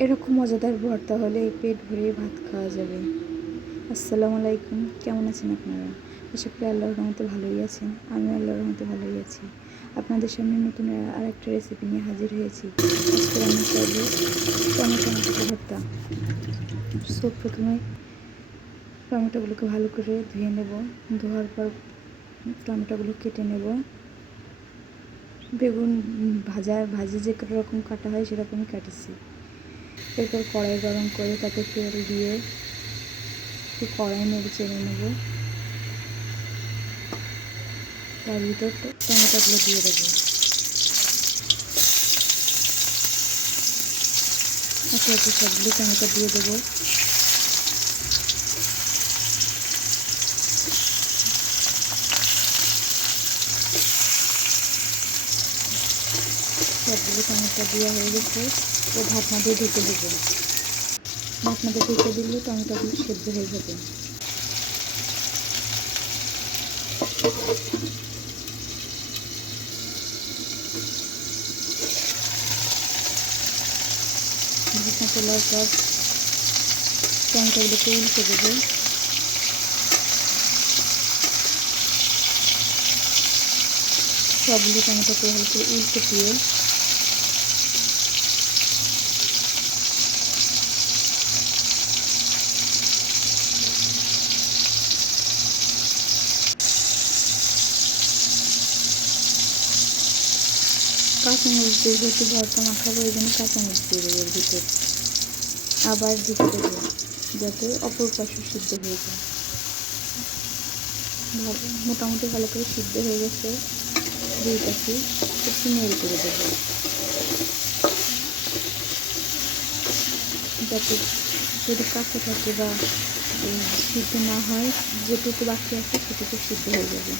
এরকম মজাদার ভর্তা হলে পেট ভরে ভাত খাওয়া যাবে। আসসালামু আলাইকুম, কেমন আছেন আপনারা? আশা করি আল্লাহর রহমতে ভালোই আছেন। আমি আল্লাহর রহমতে ভালোই আছি। আপনাদের সামনে নতুন আরেকটা রেসিপি নিয়ে হাজির হয়েছি। আজকে রান্না করব টমেটো মাখা ভর্তা। প্রথমে টমেটোগুলোকে ভালো করে ধুয়ে নেব। ধোয়ার পর টমেটোগুলো কেটে নেব। বেগুন ভাজি যে রকম কাটা হয় সেরকমই কাটেছি। এরপর কড়াই গরম করে তাতে তেল দিয়ে কড়াই নেড়ে চেড়ে নেব। তার ভিতর টমেটোগুলো দিয়ে দেবো। একে একে সবগুলো টমেটো দিয়ে দেবো। সবগুলো টমেটো দেওয়া হয়ে গেছে। ও ঢাকনা দিয়ে ঢেকে দেবো। ঢাকনা দিয়ে ঢেকে দিলে টমেটোগুলো সেদ্ধ হয়ে যাবে। ঢাকনা তোলার পর টমেটোগুলোকে উল্টে দেবো। সবগুলো টমেটোকে ভালো করে উল্টে দিয়ে কাঁচামরিচ দিয়ে যেহেতু ভর্তা মাখাবো ওই জন্য কাঁচামরিচ দিয়ে দেবো এর ভিতর। আবার ঢেকে দেবো যাতে অপর পাশে সিদ্ধ হয়ে যায়। মোটামুটি ভালো করে সিদ্ধ হয়ে গেছে। দুই পাশে একটু নেড়ে করে দেবো যাতে যদি কাঁচা থাকে বা সিদ্ধ না হয়, যেটুকু বাকি আছে সেটুকু সিদ্ধ হয়ে যাবে।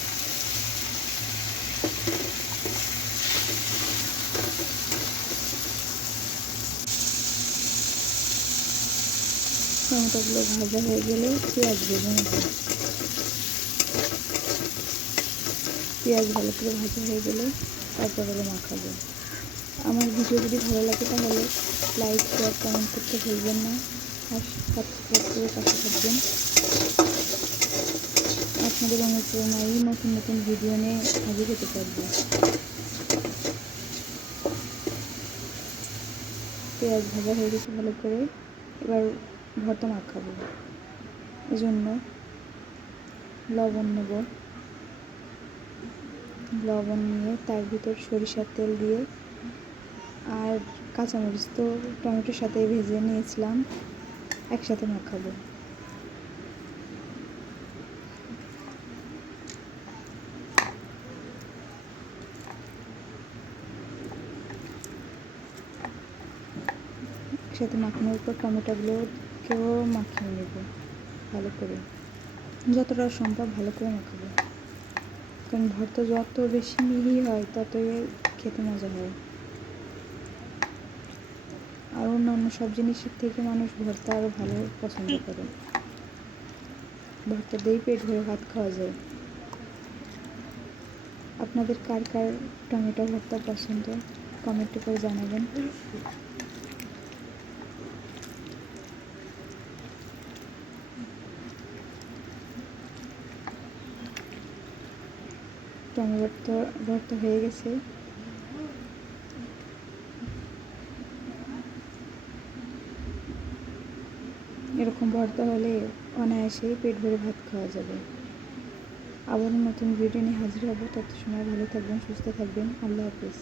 টমেটোগুলো ভাজা হয়ে গেলে পেঁয়াজ ভেজে নেব। পেঁয়াজ ভালো করে ভাজা হয়ে গেলে তারপর হলো মাখাবো। আমার ভিডিও যদি ভালো লাগে তাহলে লাইক, শেয়ার, কমেন্ট করতে ভুলবেন না। আর সাবস্ক্রাইব করে পাশে থাকবেন। আপনাদের অনুপ্রেরণায় নতুন নতুন ভিডিও নিয়ে হাজির হতে পারবো। পেঁয়াজ ভাজা হয়ে গেছে ভালো করে, এবার ভর্তা মাখাবো। এজন্য লবণ নেব। লবণ নিয়ে তার ভিতর সরিষার তেল দিয়ে আর কাঁচামরিচ তো টমেটোর সাথে ভেজে নিয়েছিলাম, একসাথে মাখাবো। একসাথে মাখানোর পর টমেটোগুলোকেও মাখিয়ে নেব ভালো করে, যতটা সম্ভব ভালো করে মাখাবো। কারণ ভর্তা যত বেশি মিহি হয় ততই খেতে মজা হয়। আর অন্যান্য সব জিনিসের থেকে মানুষ ভর্তা আরও ভালো পছন্দ করে। ভর্তা দিয়েই পেট ভরে ভাত খাওয়া যায়। আপনাদের কার কার টমেটো ভর্তা পছন্দ কমেন্টে করে জানাবেন। টমেটো ভর্তা হয়ে গেছে। এরকম ভর্তা হলে অনায়াসেই পেট ভরে ভাত খাওয়া যাবে। আবারও নতুন ভিডিও নিয়ে হাজির হব। তত সময় ভালো থাকবেন, সুস্থ থাকবেন। আল্লাহ হাফেজ।